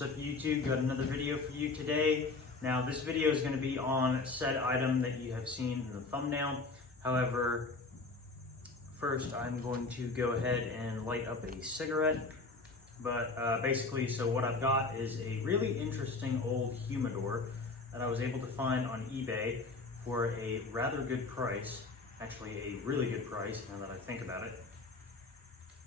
What's up YouTube? Got another video for you today. Now this video is going to be on said item that you have seen in the thumbnail. However, first I'm going to go ahead and light up a cigarette. But basically, so what I've got is a really interesting old humidor that I was able to find on eBay for a rather good price. Actually a really good price now that I think about it.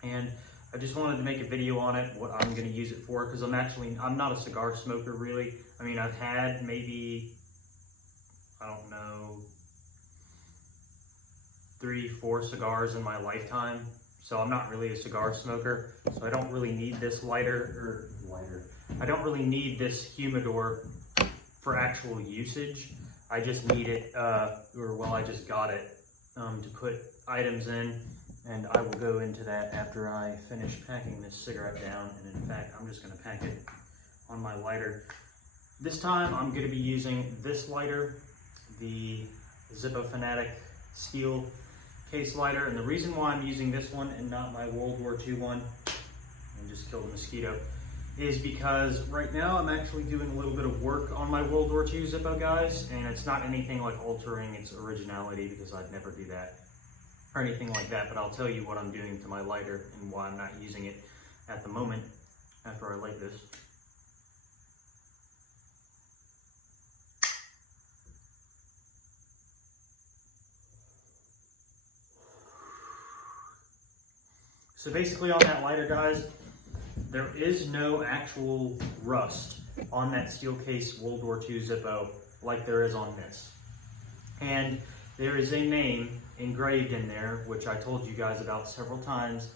And I just wanted to make a video on it, what I'm going to use it for, because I'm not a cigar smoker really. I mean, I've had maybe, I don't know, 3-4 cigars in my lifetime. So I'm not really a cigar smoker. So I don't really need this I don't really need this humidor for actual usage. I just need it, I just got it to put items in. And I will go into that after I finish packing this cigarette down. And in fact, I'm just going to pack it on my lighter. This time, I'm going to be using this lighter, the Zippo Fanatic steel case lighter. And the reason why I'm using this one and not my World War II one, and just killed a mosquito, is because right now I'm actually doing a little bit of work on my World War II Zippo, guys. And it's not anything like altering its originality, because I'd never do that or anything like that, but I'll tell you what I'm doing to my lighter and why I'm not using it at the moment after I light this. So basically on that lighter, guys, there is no actual rust on that steel case World War II Zippo like there is on this. And there is a name engraved in there, which I told you guys about several times.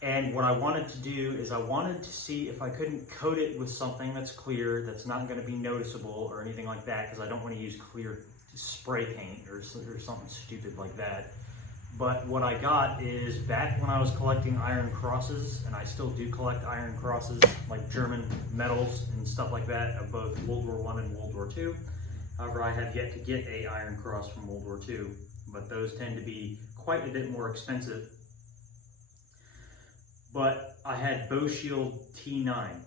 And what I wanted to do is I wanted to see if I couldn't coat it with something that's clear, that's not going to be noticeable or anything like that, because I don't want to use clear spray paint or something stupid like that. But what I got is, back when I was collecting iron crosses, and I still do collect iron crosses, like German medals and stuff like that, of both World War I and World War II. However, I have yet to get a Iron Cross from World War II, but those tend to be quite a bit more expensive. But I had Bow Shield T9,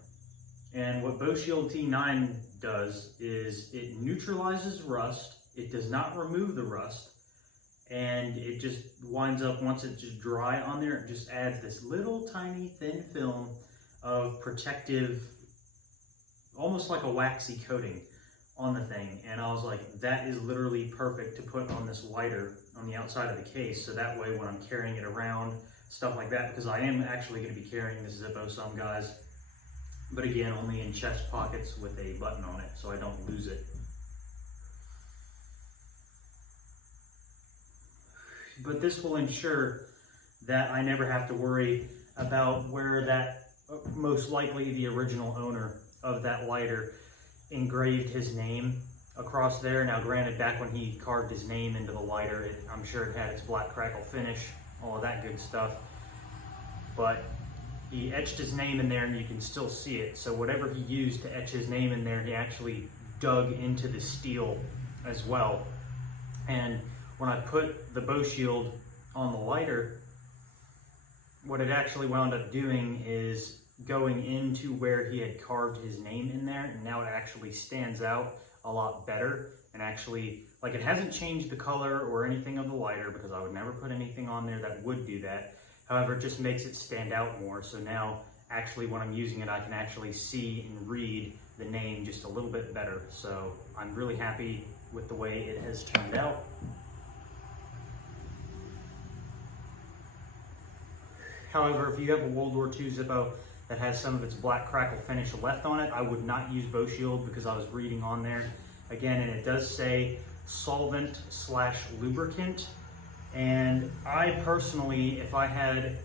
and what Bow Shield T9 does is it neutralizes rust, it does not remove the rust, and it just winds up, once it's just dry on there, it just adds this little tiny thin film of protective, almost like a waxy coating on the thing. And I was like, that is literally perfect to put on this lighter on the outside of the case, so that way when I'm carrying it around, stuff like that, because I am actually going to be carrying this Zippo some, guys, but again, only in chest pockets with a button on it, so I don't lose it. But this will ensure that I never have to worry about where that, most likely the original owner of that lighter, engraved his name across there. Now granted, back when he carved his name into the lighter, I'm sure it had its black crackle finish, all of that good stuff, but he etched his name in there and you can still see it. So whatever he used to etch his name in there, he actually dug into the steel as well. And when I put the Bow Shield on the lighter, what it actually wound up doing is going into where he had carved his name in there, and now it actually stands out a lot better. And actually, like, it hasn't changed the color or anything of the lighter, because I would never put anything on there that would do that. However, it just makes it stand out more. So now actually when I'm using it, I can actually see and read the name just a little bit better. So I'm really happy with the way it has turned out. However, if you have a World War II Zippo that has some of its black crackle finish left on it, I would not use Bow Shield, because I was reading on there again, and it does say solvent/lubricant. And I personally, if I had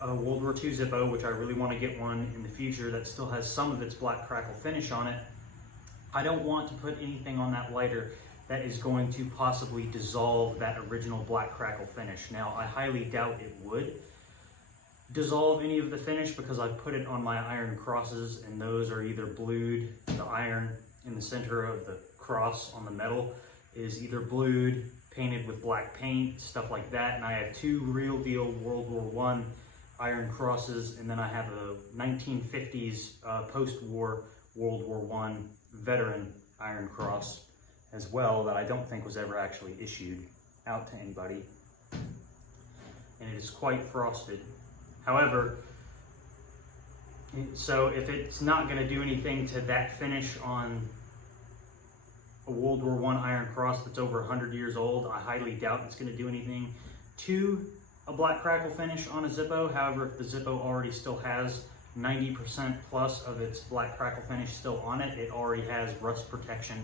a World War II Zippo, which I really want to get one in the future that still has some of its black crackle finish on it, I don't want to put anything on that lighter that is going to possibly dissolve that original black crackle finish. Now, I highly doubt it would dissolve any of the finish, because I put it on my iron crosses, and those are either blued. The iron in the center of the cross on the metal is either blued, painted with black paint, stuff like that. And I have two real deal World War I iron crosses, and then I have a 1950s post-war World War I veteran iron cross as well that I don't think was ever actually issued out to anybody. And it is quite frosted. However, so if it's not going to do anything to that finish on a World War I iron cross that's over 100 years old, I highly doubt it's going to do anything to a black crackle finish on a Zippo. However, if the Zippo already still has 90% plus of its black crackle finish still on it, it already has rust protection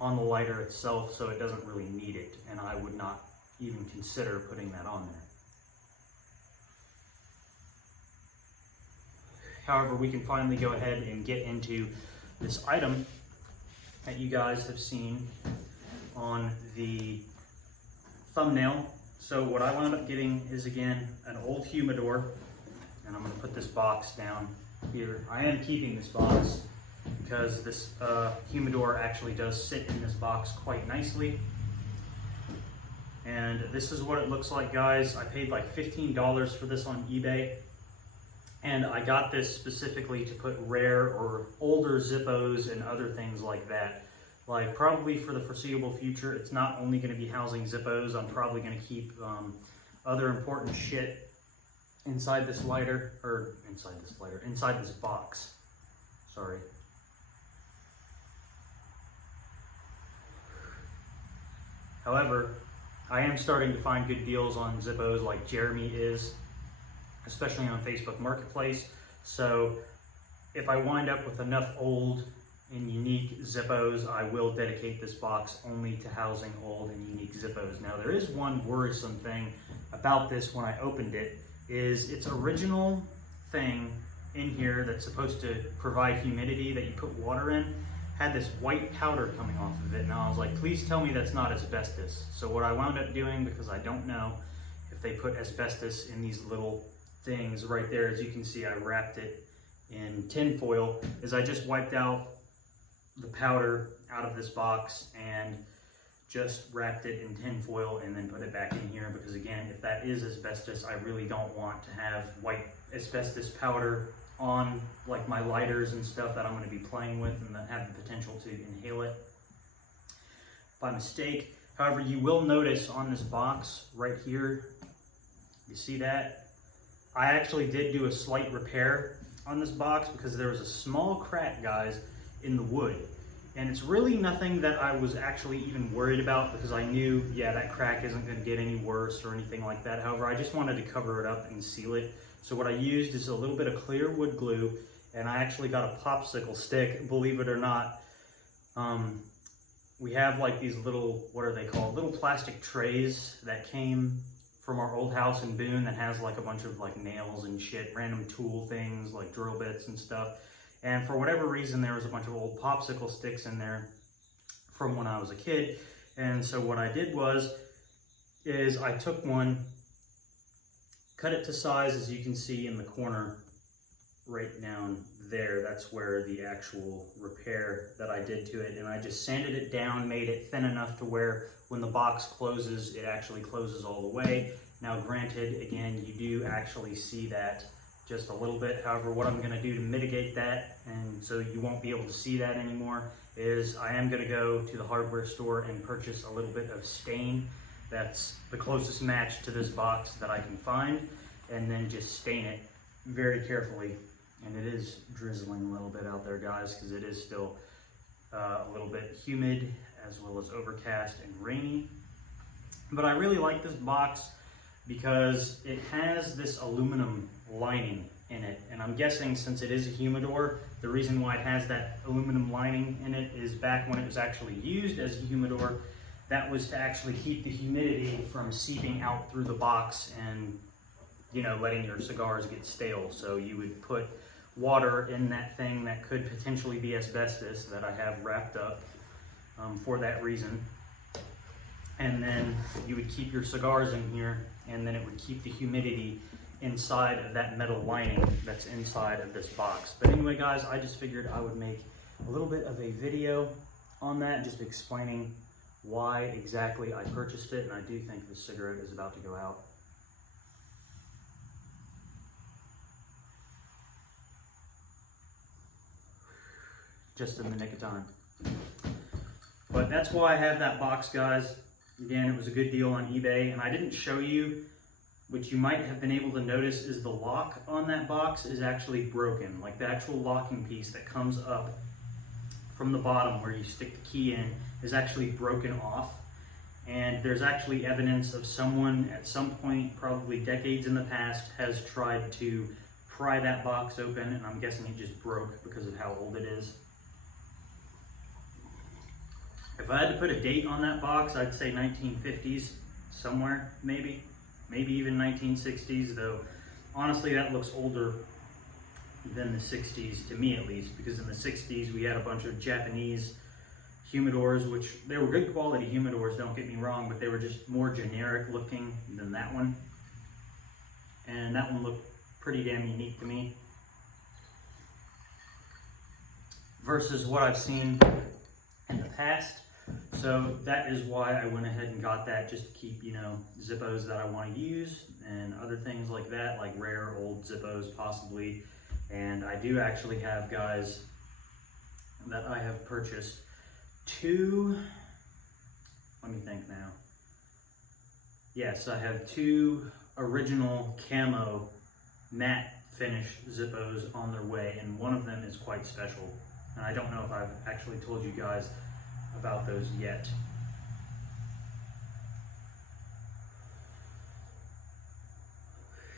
on the lighter itself, so it doesn't really need it, and I would not even consider putting that on there. However, we can finally go ahead and get into this item that you guys have seen on the thumbnail. So what I wound up getting is, again, an old humidor, and I'm going to put this box down here. I am keeping this box because this humidor actually does sit in this box quite nicely. And this is what it looks like, guys. I paid like $15 for this on eBay. And I got this specifically to put rare or older Zippos and other things like that. Like, probably for the foreseeable future, it's not only going to be housing Zippos. I'm probably going to keep other important shit inside this lighter, or inside this box. Sorry. However, I am starting to find good deals on Zippos like Jeremy is, especially on Facebook Marketplace. So if I wind up with enough old and unique Zippos, I will dedicate this box only to housing old and unique Zippos. Now, there is one worrisome thing about this when I opened it, is its original thing in here that's supposed to provide humidity that you put water in, had this white powder coming off of it. And I was like, please tell me that's not asbestos. So what I wound up doing, because I don't know if they put asbestos in these little things right there, as you can see, I wrapped it in tin foil, is I just wiped out the powder out of this box and just wrapped it in tin foil and then put it back in here, because again, if that is asbestos, I really don't want to have white asbestos powder on like my lighters and stuff that I'm going to be playing with and that have the potential to inhale it by mistake. However, you will notice on this box right here, you see that? I actually did do a slight repair on this box because there was a small crack, guys, in the wood. And it's really nothing that I was actually even worried about, because I knew, yeah, that crack isn't going to get any worse or anything like that. However, I just wanted to cover it up and seal it. So what I used is a little bit of clear wood glue, and I actually got a popsicle stick, believe it or not. We have like these little, what are they called? Little plastic trays that came from our old house in Boone that has like a bunch of like nails and shit, random tool things like drill bits and stuff. And for whatever reason, there was a bunch of old popsicle sticks in there from when I was a kid. And so what I did is I took one, cut it to size, as you can see in the corner right down there. That's where the actual repair that I did to it. And I just sanded it down, made it thin enough to where when the box closes, it actually closes all the way. Now, granted, again, you do actually see that just a little bit. However, what I'm going to do to mitigate that, and so you won't be able to see that anymore, is I am going to go to the hardware store and purchase a little bit of stain that's the closest match to this box that I can find, and then just stain it very carefully. And it is drizzling a little bit out there, guys, because it is still a little bit humid as well as overcast and rainy. But I really like this box because it has this aluminum lining in it. And I'm guessing, since it is a humidor, the reason why it has that aluminum lining in it is back when it was actually used as a humidor, that was to actually keep the humidity from seeping out through the box and, you know, letting your cigars get stale. So you would put water in that thing that could potentially be asbestos that I have wrapped up for that reason. And then you would keep your cigars in here, and then it would keep the humidity inside of that metal lining that's inside of this box. But anyway, guys, I just figured I would make a little bit of a video on that, just explaining why exactly I purchased it. And I do think the cigarette is about to go out. just in the nick of time. But that's why I have that box, guys. Again, it was a good deal on eBay, and I didn't show you, which you might have been able to notice, is the lock on that box is actually broken. Like the actual locking piece that comes up from the bottom where you stick the key in is actually broken off. And there's actually evidence of someone at some point, probably decades in the past, has tried to pry that box open, and I'm guessing it just broke because of how old it is. If I had to put a date on that box, I'd say 1950s somewhere, maybe even 1960s, though honestly that looks older than the 60s to me, at least, because in the 60s we had a bunch of Japanese humidors, which they were good quality humidors, don't get me wrong, but they were just more generic looking than that one. And that one looked pretty damn unique to me versus what I've seen in the past. So that is why I went ahead and got that, just to keep, you know, zippos that I want to use and other things like that, like rare old zippos possibly. And I do actually have, guys, that I have purchased two, let me think now. Yes, I have two original camo matte finish zippos on their way, and one of them is quite special. And I don't know if I've actually told you guys about those yet.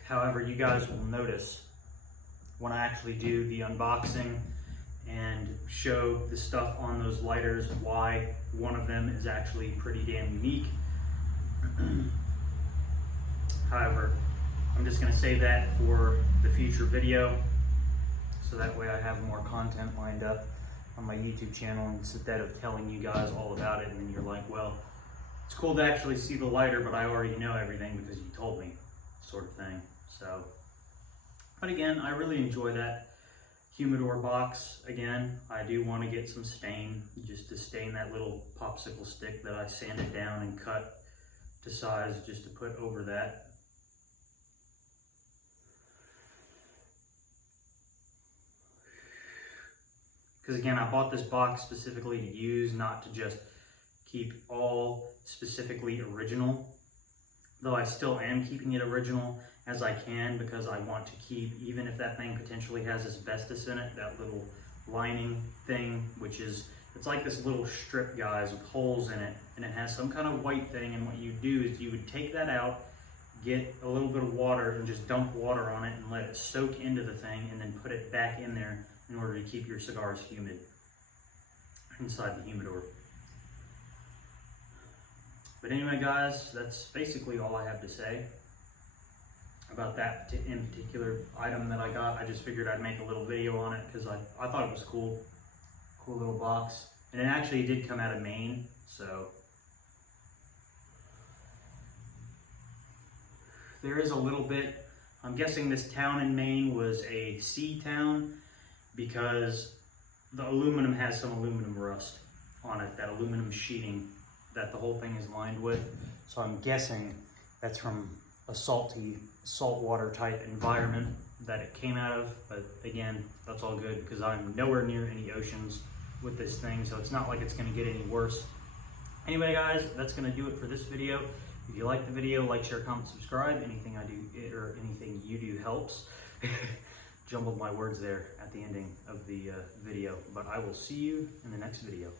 However, you guys will notice when I actually do the unboxing and show the stuff on those lighters why one of them is actually pretty damn unique. However, I'm just going to save that for the future video, so that way I have more content lined up on my YouTube channel instead of telling you guys all about it and then you're like, well, it's cool to actually see the lighter, but I already know everything because you told me, sort of thing. So, but again, I really enjoy that humidor box. Again, I do want to get some stain, just to stain that little popsicle stick that I sanded down and cut to size just to put over that. Because again, I bought this box specifically to use, not to just keep all specifically original. Though I still am keeping it original as I can, because I want to keep, even if that thing potentially has asbestos in it, that little lining thing, which is, it's like this little strip, guys, with holes in it, and it has some kind of white thing, and what you do is you would take that out, get a little bit of water, and just dump water on it and let it soak into the thing, and then put it back in there in order to keep your cigars humid inside the humidor. But anyway, guys, that's basically all I have to say about that in particular item that I got. I just figured I'd make a little video on it because I thought it was cool. Cool little box. And it actually did come out of Maine, so there is a little bit. I'm guessing this town in Maine was a sea town, because the aluminum has some aluminum rust on it, that aluminum sheeting that the whole thing is lined with. So I'm guessing that's from a saltwater type environment that it came out of. But again, that's all good because I'm nowhere near any oceans with this thing, so it's not like it's going to get any worse. Anyway, guys, that's going to do it for this video. If you like the video, like, share, comment, subscribe. Anything I do or anything you do helps. Jumbled my words there at the ending of the video, but I will see you in the next video.